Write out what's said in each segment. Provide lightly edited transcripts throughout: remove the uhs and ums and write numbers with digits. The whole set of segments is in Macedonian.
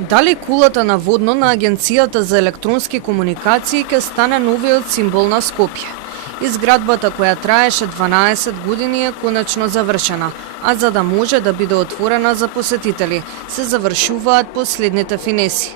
Дали кулата на водно на Агенцијата за електронски комуникации ќе стане новиот символ на Скопје? Изградбата која траеше 12 години е конечно завршена, а за да може да биде отворена за посетители, се завршуваат последните финеси.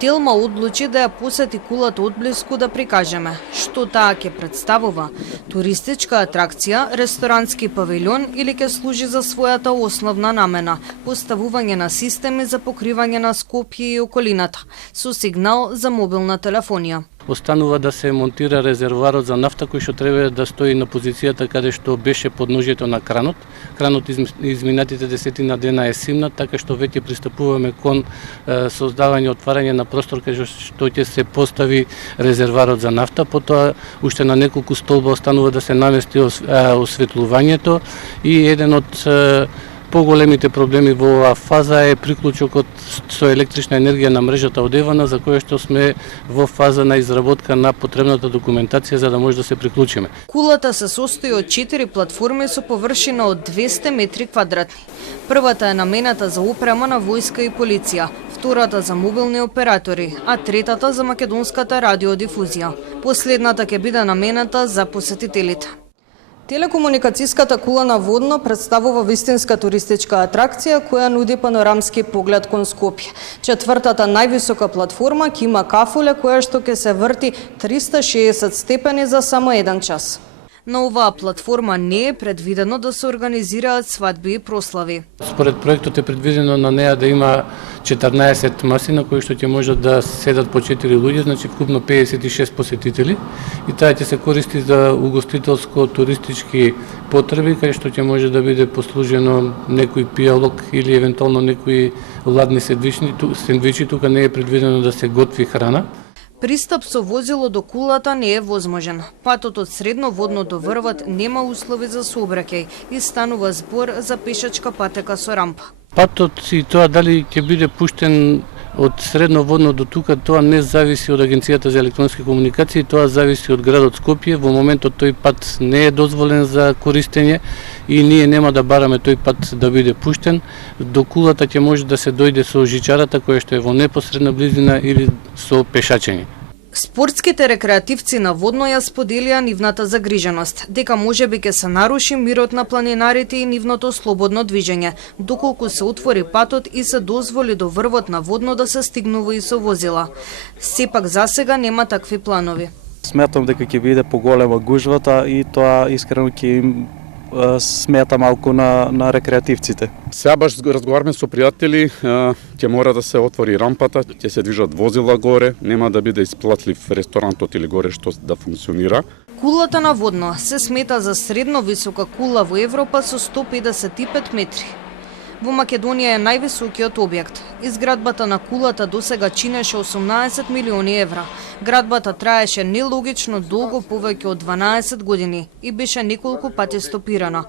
Телма одлучи да ја посети кулата одблиску да прикажеме што таа ќе представува: туристичка атракција, ресторански павилјон или ќе служи за својата основна намена – поставување на системи за покривање на Скопје и околината со сигнал за мобилна телефонија. Останува да се монтира резервоарот за нафта кој што треба да стои на позицијата каде што беше подножјето на кранот. Кранот изминатите 10 дена е симнат, така што веќе пристапуваме кон создавање и отварање на простор каде што ќе се постави резервоарот за нафта. Потоа уште на неколку столба останува да се намести осветлувањето и еден од поголемите проблеми во оваа фаза е приклучокот со електрична енергија на мрежата од Евана, за која што сме во фаза на изработка на потребната документација за да може да се приклучиме. Кулата се состои од 4 платформи со површина од 200 метри квадратни. Првата е намената за опрема на војска и полиција, втората за мобилни оператори, а третата за македонската радиодифузија. Последната ќе биде намената за посетителите. Телекомуникацијската кула на водно представува вистинска туристичка атракција која нуди панорамски поглед кон Скопје. Четвртата највисока платформа ќе има кафуле која што ќе се врти 360 степени за само 1 час. На оваа платформа не е предвидено да се организираат свадби и прослави. Според проектот е предвидено на неа да има 14 маси на кои што ќе можат да седат по 4 луѓе, значи вкупно 56 посетители, и таа ќе се користи за угостителско-туристички потреби, кај што ќе може да биде послужено некој пијалок или евентуално некои ладни сендвичи, тука не е предвидено да се готви храна. Пристап со возило до кулата не е возможен. Патот од средноводно до врвот нема услови за сообраќај и станува збор за пешачка патека со рампа. Патот и тоа дали ќе биде пуштен од средноводно до тука, тоа не зависи од Агенцијата за електронски комуникации, тоа зависи од градот Скопје. Во моментот тој пат не е дозволен за користење и ние нема да бараме тој пат да биде пуштен. До кулата ќе може да се дојде со жичарата која што е во непосредна близина или со пешачење. Спортските рекреативци на водно ја споделија нивната загриженост, дека можеби ќе се наруши мирот на планинарите и нивното слободно движење, доколку се отвори патот и се дозволи до врвот на водно да се стигнува и со возила. Сепак засега нема такви планови. Сметам дека ќе биде поголема гужвата и тоа искрено ќе им смета малку на рекреативците. Сега баш разговараме со пријатели, ќе мора да се отвори рампата, ќе се движат возила горе, нема да биде исплатлив ресторантот или горе што да функционира. Кулата на водно се смета за средно висока кула во Европа со 155 метри. Во Македонија е највисокиот објект. Изградбата на кулата досега чинеше 18 милиони евра. Градбата траеше нелогично долго, повеќе од 12 години, и беше неколку пати стопирана.